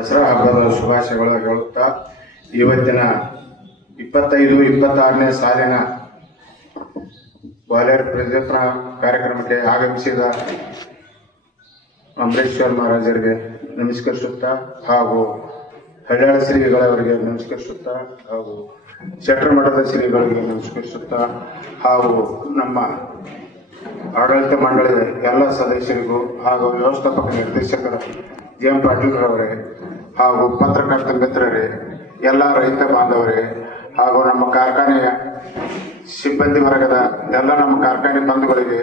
ದಸರಾ ಹಬ್ಬದ ಶುಭಾಶಯಗಳು ಹೇಳುತ್ತಾ ಇವತ್ತಿನ ಇಪ್ಪತ್ತೈದು, ಇಪ್ಪತ್ತಾರನೇ ಸಾಲಿನ ಗ್ವಾಲಿಯರ್ ಪ್ರದರ್ಶನ ಕಾರ್ಯಕ್ರಮಕ್ಕೆ ಆಗಮಿಸಿದ ಅಂಬರೀಶ್ವರ್ ಮಹಾರಾಜರಿಗೆ ನಮಸ್ಕರಿಸುತ್ತಾ ಹಾಗೂ ಹಳ್ಳಾಳ ಶ್ರೀಗಳವರಿಗೆ ನಮಸ್ಕರಿಸುತ್ತಾ ಹಾಗೂ ಚಟ್ರಮಠದ ಮಠದ ಶ್ರೀಗಳಿಗೆ ನಮಸ್ಕರಿಸುತ್ತಾ ಹಾಗೂ ನಮ್ಮ ಆಡಳಿತ ಮಂಡಳಿಯ ಎಲ್ಲ ಸದಸ್ಯರಿಗೂ ಹಾಗೂ ವ್ಯವಸ್ಥಾಪಕ ನಿರ್ದೇಶಕರ ಎಂ ಪಾಟೀಲ್ರವರೇ ಹಾಗೂ ಪತ್ರಕರ್ತ ಮಿತ್ರರೇ, ಎಲ್ಲ ರೈತ ಬಾಂಧವರೇ ಹಾಗೂ ನಮ್ಮ ಕಾರ್ಖಾನೆಯ ಸಿಬ್ಬಂದಿ ವರ್ಗದ ಎಲ್ಲ ನಮ್ಮ ಕಾರ್ಖಾನೆ ಬಂಧುಗಳಿಗೆ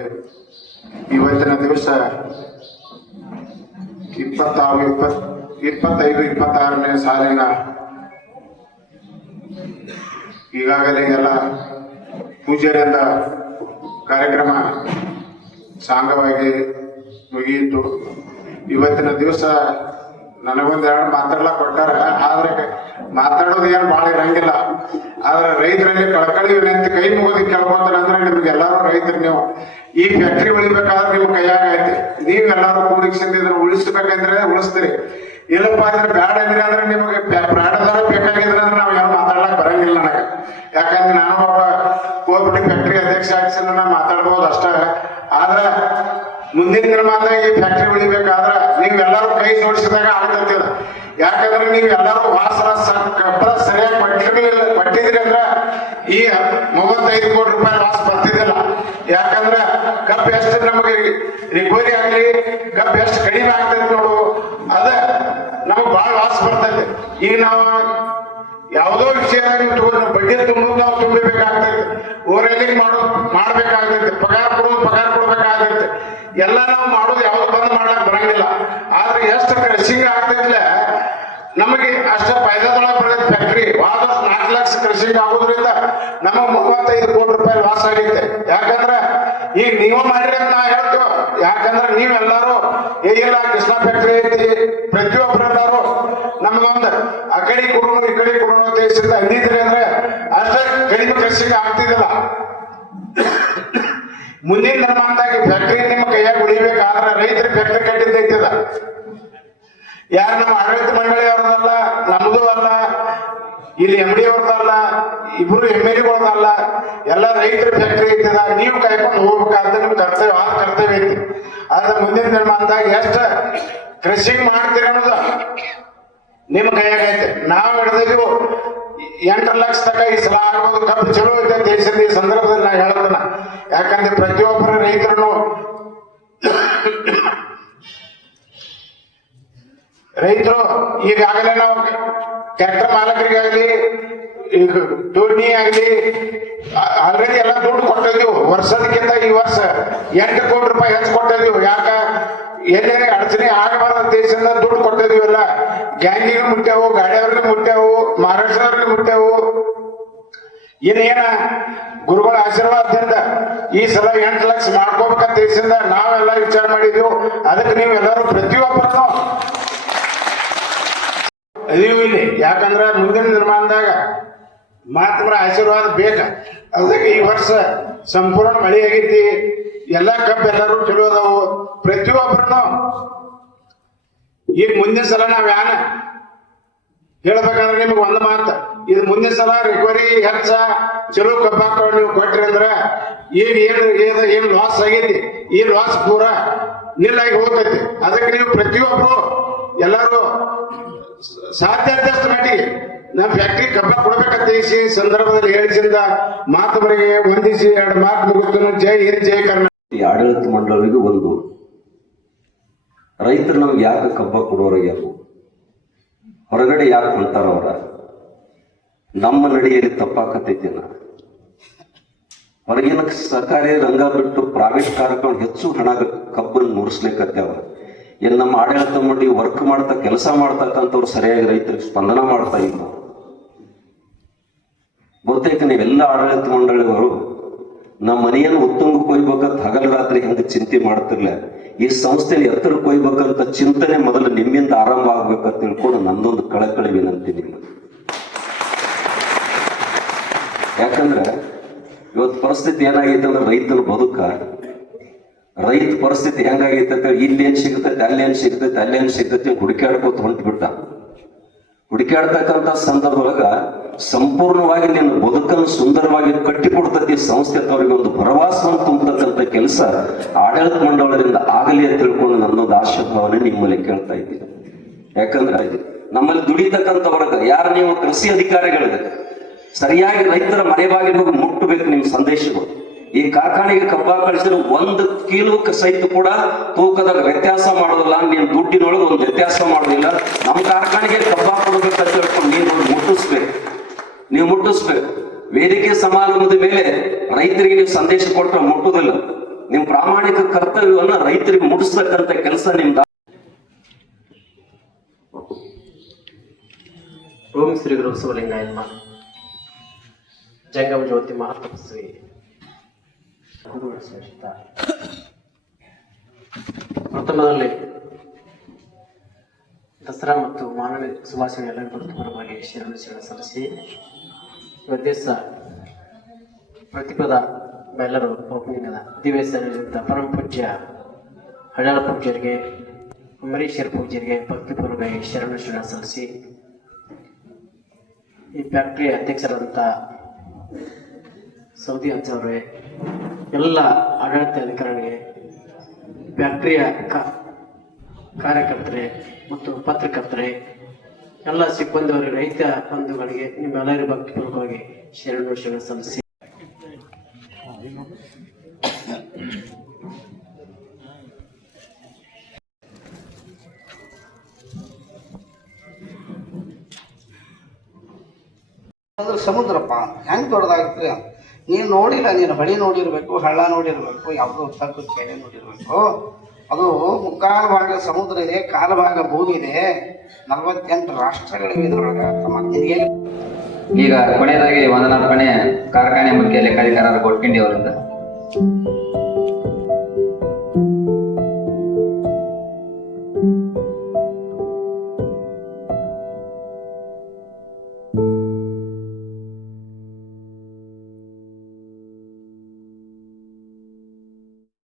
ಇವತ್ತಿನ ದಿವಸ ಇಪ್ಪತ್ತಾರು, ಇಪ್ಪತ್, ಇಪ್ಪತ್ತೈದು, ಇಪ್ಪತ್ತಾರನೇ ಸಾಲಿನ ಈಗಾಗಲೇ ಎಲ್ಲ ಪೂಜ್ಯರಿಂದ ಕಾರ್ಯಕ್ರಮ ಸಾಂಗವಾಗಿ ಮುಗಿಯಿತು. ಇವತ್ತಿನ ದಿವಸ ನನಗೊಂದೆರಡು ಮಾತಾಡ್ಲಕ್ ಕೊಟ್ಟಾರ. ಆದ್ರೆ ಮಾತಾಡೋದು ಏನು ಭಾಳ ಇರಂಗಿಲ್ಲ. ಆದ್ರೆ ರೈತರಲ್ಲಿ ಕಳಕಳಿ ಅಂತ ಕೈ ಮುಗಿದು ಕೇಳ್ಕೊಂತಾರೆ ಅಂದ್ರೆ ನಿಮ್ಗೆ ಎಲ್ಲಾರು ರೈತರು ನೀವು. ಈ ಫ್ಯಾಕ್ಟ್ರಿ ಉಳಿಬೇಕಾದ್ರೆ ನಿಮ್ ಕೈಯಾಗ ಐತಿ. ನೀವೆಲ್ಲರೂ ಕೂಡಿಸಿದ್ರೆ ಉಳಿಸ್ಬೇಕಂದ್ರೆ ಉಳಿಸ್ತೀರಿ. ಇಲ್ಲಪ್ಪ ಅಂದ್ರೆ ಬ್ಯಾಡ ಅಂದ್ರೆ ಅಂದ್ರೆ ನಿಮಗೆ ಪ್ರಾಣದಾರ ಬೇಕಾಗಿದ್ರೆ ಅಂದ್ರೆ ನಾವು ಯಾರು ಮಾತಾಡಕ್ ಬರಂಗಿಲ್ಲ ನನಗೆ. ಯಾಕಂದ್ರೆ ನಾನು ಹೋಗ್ಬಿಟ್ಟು ಫ್ಯಾಕ್ಟ್ರಿ ಅಧ್ಯಕ್ಷ ಆಗಿಸಿ ನಾನು ಮಾತಾಡ್ಬೋದು ಅಷ್ಟೇ. ಆದ್ರೆ ಮುಂದಿನ ದಿನಮಾನದಾಗ ಈ ಫ್ಯಾಕ್ಟ್ರಿ ಉಳಿಬೇಕಾದ್ರ ನೀವೆಲ್ಲರೂ ಕೈ ಜೋಡಿಸಿದಾಗ ಆಗ್ತದೆ. ಯಾಕಂದ್ರೆ ನೀವು ಎಲ್ಲರೂ ವಾಸನ ಕಬ್ಬರ ಸರಿಯಾಗಿ ಪಟ್ಟಿರ್ಲಿಲ್ಲ ಪಟ್ಟಿದ್ರಿ ಅಂದ್ರೆ ಈ ಮೂವತ್ತೈದು ಕೋಟಿ ರೂಪಾಯಿ ವಾಸ ಬರ್ತಿದ್ದಿಲ್ಲ. ಯಾಕಂದ್ರೆ ಕಬ್ಬು ಎಷ್ಟು ನಮಗೆ ರಿಕವರಿ ಆಗ್ಲಿ, ಕಬ್ಬು ಎಷ್ಟು ಕಡಿಮೆ ಆಗ್ತದೆ ನೋಡು. ಅದ ನಮಗ್ ಬಹಳ ವಾಸ ಬರ್ತೈತೆ. ಈಗ ನಾವು ಓವರ್ಹೆಲ್ಲಿಂಗ್ ಮಾಡೋ, ಮಾಡ್ಬೇಕಾಗ್ತೈತೆ. ಪಗಾರ ಕೊಡೋದು ಪಗಾರ ಕೊಡ್ಬೇಕಾಗ್ತೈತೆ. ಎಲ್ಲ ನಾವು ಮಾಡೋದು ಯಾವ್ದು ಬಂದ್ ಮಾಡಕ್ ಬರಂಗಿಲ್ಲ. ಆದ್ರೆ ಎಷ್ಟು ಕ್ರಷಿಂಗ್ ಆಗ್ತೈತಿಲ್ಲ ನಮಗೆ ಅಷ್ಟ ಫೈದಾದೊಳಗೆ ಬರ್ತೈತೆ ಫ್ಯಾಕ್ಟ್ರಿ ವಾದ ನಾಲ್ಕು ಲಕ್ಷ ಕ್ರಷಿಂಗ್ ಆಗೋದ್ರಿಂದ ನಮಗ್ ಮೂವತ್ತೈದು ಕೋಟಿ ರೂಪಾಯಿ ಲಾಸ್ ಆಗೈತೆ. ಯಾಕಂದ್ರೆ ಈಗ ನೀವು ಮಾಡಿರಿ ಅಂತ ನಾ ಹೇಳ್ತೇವೆ. ಯಾಕಂದ್ರೆ ನೀವೆಲ್ಲರೂ ಏ ಇಲ್ಲ, ಕೃಷ್ಣ ಫ್ಯಾಕ್ಟ್ರಿ ಐತಿ. ಪ್ರತಿಯೊಬ್ಬರೆಲ್ಲರೂ ನಮಗೊಂದು ಆ ಕಡೆ ಕೊಡೋಣ, ಈ ಕಡೆ ಕೊಡೋಣ ಅಂತ ಅಂದಿದ್ರಿ ಅಂದ್ರೆ ಅಷ್ಟೇ ಕಡಿಮೆ ಖರ್ಚಿಗೆ ಆಗ್ತಿದಿಲ್ಲ ಮುಂದಿನ ದಿನಮಾನದಾಗ ಫ್ಯಾಕ್ಟ್ರಿ ನಿಮ್ಮ ಕೈಯಾಗ ಉಳಿಬೇಕಾದ್ರೆ ರೈತರು ಫ್ಯಾಕ್ಟ್ರಿ ಕಟ್ಟಿದ್ದೈತದ ಯಾರು ನಮ್ಮ ಆಡಳಿತ ಮಂಡಳಿ ಅವ್ರದಲ್ಲ ನಮ್ದು ಅಲ್ಲ, ಇಲ್ಲಿ ಎಂ ಡಿ ಅವ್ರದಲ್ಲ ಇಬ್ರು ಎಂ ಎಲ್ ಎಲ್ಲ ರೈತರ ಫ್ಯಾಕ್ಟ್ರಿ ಐತದ ನೀವು ಕಾಯ್ಕೊಂಡು ಹೋಗ್ಬೇಕಾದ ನಿಮ್ ಕರ್ತವ್ಯ ಆ ಕರ್ತವ್ಯ ಐತಿ. ಆದ್ರೆ ಮುಂದಿನ ದಿನಮಾನದಾಗ ಎಷ್ಟ ಕೃಷಿ ಮಾಡ್ತೀರ ಅನ್ನೋದು ನಿಮ್ಮ ಕೈಯಾಗ ಐತೆ. ನಾವು ಹಿಡಿದಿದ್ದೀವಿ ಎಂಟು ಲಕ್ಷ ತನಕ ಈ ಸಲ ಆಗೋದು ಕಬ್ಬು ಚಲೋ ಐತೆ ದೇಶದ ಸಂದರ್ಭದಲ್ಲಿ ನಾ ಹೇಳೋದನ್ನ ಯಾಕಂದ್ರೆ ಪ್ರತಿಯೊಬ್ಬರ ರೈತರನ್ನು ರೈತರು ಈಗಾಗಲೇ ನಾವು ಟ್ರ್ಯಾಕ್ಟರ್ ಮಾಲಕರಿಗಾಗಲಿ ಈಗ ಟೂರ್ನಿ ಆಗಲಿ ಆಲ್ರೆಡಿ ಎಲ್ಲ ದುಡ್ಡು ಕೊಟ್ಟಿದ್ದೀವಿ. ವರ್ಷದಕ್ಕಿಂತ ಈ ವರ್ಷ ಎಂಟು ಕೋಟಿ ರೂಪಾಯಿ ಹೆಚ್ಚು ಕೊಟ್ಟಿದ್ದೀವಿ. ಯಾಕ? ಎಲ್ಲೇನೇ ಅಡಚಣೆ ಆಗಬಾರ್ದು ದೇಶದಿಂದ ದುಡ್ಡು ಕೊಟ್ಟಿದ್ದೀವಲ್ಲ. ಗ್ಯಾಂಗಿಗೂ ಮುಟ್ಟ್ಯಾವು, ಗಾಡಿಯವ್ರಿಗೆ ಮುಟ್ಟ್ಯಾವು, ಮಹಾರಾಷ್ಟ್ರದವ್ರಿಗೆ ಮುಟ್ಟ್ಯಾವು. ಇನ್ನೇನ ಗುರುಗಳ ಆಶೀರ್ವಾದದಿಂದ ಈ ಸಲ ಎಂಟು ಲಕ್ಷ ಮಾಡ್ಕೋಬೇಕಂತ ತಿಳಿಸಿಂದ ನಾವೆಲ್ಲ ವಿಚಾರ ಮಾಡಿದ್ವಿ. ಅದಕ್ಕೆ ನೀವೆಲ್ಲರೂ ಪ್ರತಿಯೊಬ್ಬರನ್ನು ಅದೀವಿ ಇಲ್ಲಿ. ಯಾಕಂದ್ರ ಮುಂದಿನ ನಿರ್ಮಾಣದಾಗ ಮಾತ್ರ ಆಶೀರ್ವಾದ ಬೇಕ. ಅದಕ್ಕೆ ಈ ವರ್ಷ ಸಂಪೂರ್ಣ ಮಳೆ ಆಗೈತಿ ಎಲ್ಲ ಕಬ್ಬು ಎಲ್ಲರೂ ಚಲೋ ಅದಾವು ಪ್ರತಿಯೊಬ್ಬರನ್ನು ಈಗ ಮುಂದಿನ ಸಲ ನಾವು ಯಾನ ಹೇಳ್ಬೇಕಂದ್ರೆ ನಿಮಗೆ ಒಂದು ಮಾತು. ಇದು ಮುಂದಿನ ಸಲ ರಿಕವರಿ ಹೆಚ್ಚ ಚಲೋ ಕಬ್ಬಾಕ ನೀವು ಕೊಟ್ರಿ ಅಂದ್ರ ಏನ್ ಏನ್ ಏನ್ ಲಾಸ್ ಆಗೈತಿ, ಈ ಲಾಸ್ ಪೂರ ನಿಲ್ಲಾಗಿ ಹೋಗ್ತೈತಿ. ಅದಕ್ಕೆ ನೀವು ಪ್ರತಿಯೊಬ್ರು ಎಲ್ಲರೂ ಸಾಧ್ಯ ಆದಷ್ಟು ಮಟ್ಟಿಗೆ ನಮ್ಮ ಫ್ಯಾಕ್ಟ್ರಿ ಕಬ್ಬ ಕೊಡ್ಬೇಕಂತ ಈ ಸಂದರ್ಭದಲ್ಲಿ ಹೇಳಿಸಿದ ಮಾತುಗಳಿಗೆ ವಂದಿಸಿ ಎರಡು ಮಾತು ಮುಗಿಸ್ತಾನೆ. ಜೈ ಹಿಂದ್, ಜೈ ಕರ್ನಾಟಕ. ಆಡಳಿತ ಮಂಡಳಿಗೆ ಒಂದು. ರೈತರು ನಮ್ಗೆ ಯಾಕೆ ಕಬ್ಬ ಕೊಡೋರಿಗೆ ಹೊರಗಡೆ ಯಾಕೆ ಕೊಡ್ತಾರ ಅವ್ರ? ನಮ್ಮ ನಡೆಯಲ್ಲಿ ತಪ್ಪಾಕತೈತಿನ ಹೊರಗಿನ ಸರ್ಕಾರಿ ರಂಗ ಬಿಟ್ಟು ಪ್ರೈವೇಟ್ ಕಾರ್ಯಕ್ರಮ ಹೆಚ್ಚು ಹಣ ಕಬ್ಬನ್ನು ನುರಿಸ್ಲಿಕ್ಕತ್ಯಾವ ಏನ್ ನಮ್ಮ ಆಡಳಿತ ಮಂಡಳಿ ವರ್ಕ್ ಮಾಡ್ತಾ, ಕೆಲಸ ಮಾಡ್ತಕ್ಕಂಥವ್ರು ಸರಿಯಾಗಿ ರೈತರಿಗೆ ಸ್ಪಂದನ ಮಾಡ್ತಾ ಇಲ್ಲ. ಬಹುತೇಕ ನೀವೆಲ್ಲ ಆಡಳಿತ ಮಂಡಳಿಯವರು ನಮ್ಮ ಮನೆಯನ್ನು ಉತ್ತುಂಗ ಕೊಯ್ಬೇಕಂತ ಹಗಲು ರಾತ್ರಿ ಹಂಗೆ ಚಿಂತೆ ಮಾಡ್ತಿರ್ಲ. ಈ ಸಂಸ್ಥೆಯಲ್ಲಿ ಎತ್ತರ ಕೊಯ್ಬೇಕಂತ ಚಿಂತನೆ ಮೊದಲು ನಿಮ್ಮಿಂದ ಆರಂಭ ಆಗ್ಬೇಕಂತ ತಿಳ್ಕೊಂಡು ನಂದೊಂದು ಕಳಕಳಿ ವಿನಂತಿ ನಿಮ್ಗೆ. ಯಾಕಂದ್ರೆ ಇವತ್ತು ಪರಿಸ್ಥಿತಿ ಏನಾಗೈತೆ ಅಂದ್ರೆ ರೈತನ ಬದುಕ, ರೈತ ಪರಿಸ್ಥಿತಿ ಹೆಂಗಾಗೈತೆ ಅಂತ ಇಲ್ಲೇನ್ ಸಿಗ್ತೈತೆ ಅಲ್ಲೇನ್ ಸಿಗ್ತೈತೆ ಅಲ್ಲೇನು ಸಿಗ್ತೈತೆ ಹುಡುಕಾಡ್ಕೋತ ಹೊಂಟ್ಬಿಟ್ಟ. ಹುಡುಕಾಡ್ತಕ್ಕಂಥ ಸಂದರ್ಭದೊಳಗ ಸಂಪೂರ್ಣವಾಗಿ ನಿನ್ನ ಬದುಕನ್ನು ಸುಂದರವಾಗಿ ಕಟ್ಟಿಕೊಡ್ತತಿ ಸಂಸ್ಥೆ ಅವರಿಗೆ ಒಂದು ಭರವಸವನ್ನು ತುಂಬತಕ್ಕಂಥ ಕೆಲಸ ಆಡಳಿತ ಮಂಡಳದಿಂದ ಆಗಲಿ ಅಂತ ತಿಳ್ಕೊಂಡು ನನ್ನೊಂದು ಆಶಾಭಾವನೆ ನಿಮ್ಮಲ್ಲಿ ಕೇಳ್ತಾ ಇದ್ದೀನಿ. ಯಾಕಂದ್ರೆ ನಮ್ಮಲ್ಲಿ ದುಡಿತಕ್ಕಂಥ ವರ್ಗ ಯಾರು ನೀವು ಕೃಷಿ ಅಧಿಕಾರಿಗಳಿಗೆ ಸರಿಯಾಗಿ ರೈತರ ಮನೆ ಬಾಗಿಲು ಮುಟ್ಟಬೇಕು ನಿಮ್ಮ ಸಂದೇಶಗಳು. ಈ ಕಾರ್ಖಾನೆಗೆ ಕಬ್ಬ ಕಳಿಸಿದ್ರೆ ಒಂದು ಕೀಲೋಕ್ಕೆ ಸಹಿತ ಕೂಡ ತೂಕದಾಗ ವ್ಯತ್ಯಾಸ ಮಾಡೋದಿಲ್ಲ ನೀನು ದುಡ್ಡಿನೊಳಗೆ ಒಂದು ವ್ಯತ್ಯಾಸ ಮಾಡೋದಿಲ್ಲ. ನಮ್ಮ ಕಾರ್ಖಾನೆಗೆ ಕಬ್ಬ ಕೊಡಬೇಕು ಅಂತ ಹೇಳ್ಕೊಂಡು ನೀನು ಮುಟ್ಟಿಸ್ಬೇಕು. ನೀವು ಮುಟ್ಟಿಸ್ಬೇಕು. ವೇದಿಕೆ ಸಮಾರಂಭದ ಮೇಲೆ ರೈತರಿಗೆ ನೀವು ಸಂದೇಶ ಕೊಟ್ಟರೆ ಮುಟ್ಟುದಿಲ್ಲ ನಿಮ್ಮ ಪ್ರಾಮಾಣಿಕ ಕರ್ತವ್ಯವನ್ನ ರೈತರಿಗೆ ಮುಟ್ಟಿಸ್ತಕ್ಕಂಥ ಕೆಲಸ ನಿಮ್ದು. ಓಂ ಶ್ರೀ ಶಿವಲಿಂಗಾಯಮ್ಮ ಜಂಗಮ ಜ್ಯೋತಿ ಮಹಾತಪಸ್ವಿ ಪ್ರಥಮದಲ್ಲಿ ದಸರಾ ಮತ್ತು ಮಾನವ ಸುಭಾಷಣೆ ಎಲ್ಲ ಪರವಾಗಿ ಶರಣ ಶರಣ ಸಲ್ಲಿಸಿ. ಪ್ರತಿಪದ ಎಲ್ಲರೂ ಓಪನಿಂಗದ ಅಧಿವೇಶನದಿಂದ ಪರಮ ಪೂಜ್ಯ ಹಳ್ಳ ಪೂಜ್ಯರಿಗೆ ಅಮರೀಶ್ವರ ಪೂಜ್ಯರಿಗೆ, ಭಕ್ತಿಪೂರ್ವಕವಾಗಿ ಶರಣ ಶರಣ ಸಲ್ಲಿಸಿ ಈ ಫ್ಯಾಕ್ಟ್ರಿ ಅಧ್ಯಕ್ಷರಾದಂಥ ಸೌದಿ ಹಂಚವ್ರೆ ಎಲ್ಲ ಆಡಳಿತ ಅಧಿಕಾರಿಗೆ ಫ್ಯಾಕ್ಟ್ರಿಯ ಕಾರ್ಯಕರ್ತರೆ ಮತ್ತು ಪತ್ರಕರ್ತರೆ, ಎಲ್ಲ ಸಿಬ್ಬಂದಿಯವರಿಗೆ ರೈತ ಬಂಧುಗಳಿಗೆ, ನಿಮ್ಮೆಲ್ಲರ ಭಕ್ತಿಪೂರ್ವಕವಾಗಿ ಶರಣು, ಶರಣ ಸಲ್ಲಿಸಿ. ಅಂದ್ರೆ ಸಮುದ್ರಪ್ಪ, ಹೆಂಗ್ ದೊಡ್ಡದಾಗುತ್ತೆ ನೀನು ನೋಡಿಲ್ಲ, ನೀನು ಹಳಿ ನೋಡಿರ್ಬೇಕು, ಹಳ್ಳ ನೋಡಿರ್ಬೇಕು, ಯಾವುದೋ ತಗ್ಗು ಕೆರೆ ನೋಡಿರ್ಬೇಕು, ಅದು ಮುಕ್ಕಾಲು ಭಾಗ ಸಮುದ್ರ ಇದೆ ಕಾಲು ಭಾಗ ಭೂಮಿ ಇದೆ, ನಲವತ್ತೆಂಟು ರಾಷ್ಟ್ರಗಳಿವೆ ಇದ್ರೊಳಗೆ. ಈಗ ಕೊನೆಯದಾಗಿ ವಂದನಾರ್ಪಣೆ ಕಾರ್ಖಾನೆ ಮುಖ್ಯ ಲೆಕ್ಕಾಧಿಕಾರ ಕೊಟ್ಕಿಂಡಿ ಅವರಿಂದ